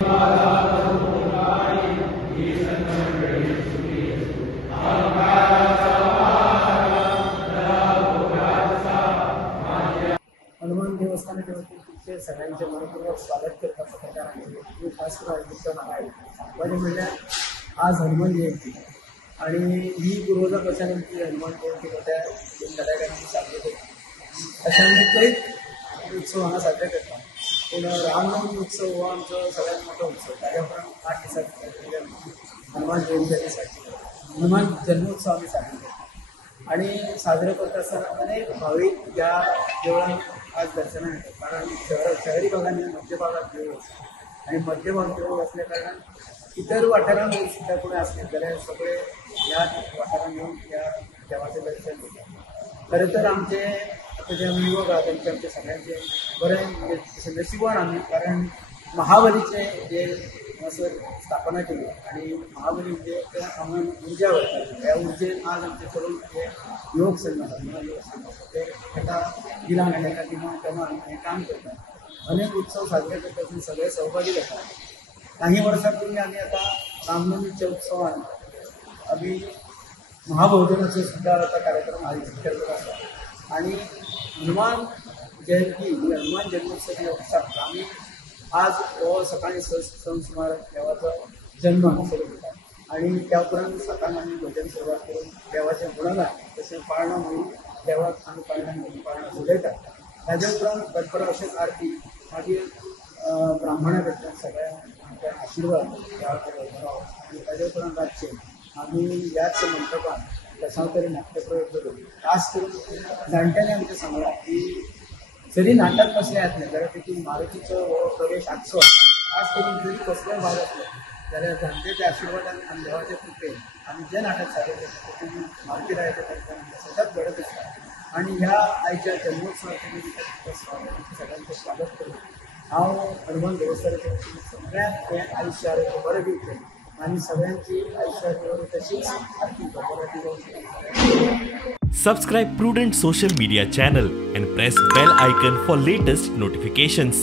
हनुमान देवस्थानाच्या वतीचे सगळ्यांचे मनपूर्वक स्वागत करत पत्रकारांचे मी खास करून अभिषेक आहे. म्हणजे म्हणल्यार आज हनुमान जयंती आणि ही पूर्वजां कशा की हनुमान जयंती मोठ्या कलाकारांनी साजरी करता. अशा आमचे एक उत्सव हांगा साजरे करता. पूण रामनवमी उत्सव हो आमचो सगळ्यात मोठो उत्सव. ताज्या उपरांत 8 दिसांचो हनुमान जयंती साजरी हनुमान जन्मोत्सव आम्ही साजरे करता आणि साजरे करता असताना अनेक भाविक ह्या देवळांत आज दर्शनाक येतात. कारण शहरी भागांनी मध्य भागात देऊळ आसा आणि मध्य भाग देऊळ असल्या कारणान इतर वाठारांत सुद्धा कोणी असले जाल्यार सगळे ह्या वाठारांत येऊन ह्या देवाचें दर्शन घेतात. खरें तर आमचे आता जे युवक आहात त्यांचे आमचे सगळ्यांचे बरें म्हणजे नशिबान आमी. कारण महाबलीचे जे स्थापना केली आणि महाबली म्हणजे त्या हांगा उर्जा वता. ह्या उर्जेन आज आमचे करून जे युवक संघ ते एका गिलान आनी एका टिमान प्रमाण हें काम करतात. अनेक उत्सव साजरे करतात सगळे सहभागी जातात. काही वर्सां पयलीं आमी आतां रामनवमीच्या उत्सवान आमी महाभोजनाचो सुद्धा आता कार्यक्रम आयोजीत केल्लो आसा आणि हनुमान जयंती ही हनुमान जन्मोत्सव वर्साक आमी आज हो सकाळी 6 सुमार देवाचो जन्म हांगासर करतात आणि त्या उपरांत सकाळ आमी भजन सुरवात करून देवाचें गुणगान तशें पाळणो म्हणून देवाक आमी पाळणो उलयतात. ताजे उपरांत दनपरां अशेंच आरती मागीर ब्राह्मणां कडच्यान सगळ्यांक आशिर्वाद देवाचो वैभव आनी ताजे उपरांत रातचे आमी ह्याच मंडपान दशावतारी नाट्यप्रयोग करून खास करून जाणट्यांनी आमच्या सांगलां की जरी नाटक कसलें येतलें जाल्यार तितून मारुतीचो हो प्रवेश आसचो. खास करून जरी कसलेय भाग आसले जाल्यार जाणट्याच्या आशिर्वादान आनी देवाचे कृपेन आमी जें नाटक सादर करता तितून मारुती रायाच्या कडच्यान सतत घडत आसता आणि ह्या आयच्या जन्मोत्सवाच्या निमित्तान सगळ्यांचें स्वागत करून हांव हनुमान देवस्थानाच्या वतीन सगळ्यांक हें आयुश्य आरोग्य बरें दिवचें आणि सगळ्यांची आयुष्यात तशीच आर्थिक बरोबरी जावची. Subscribe Prudent social media channel and press bell icon for latest notifications.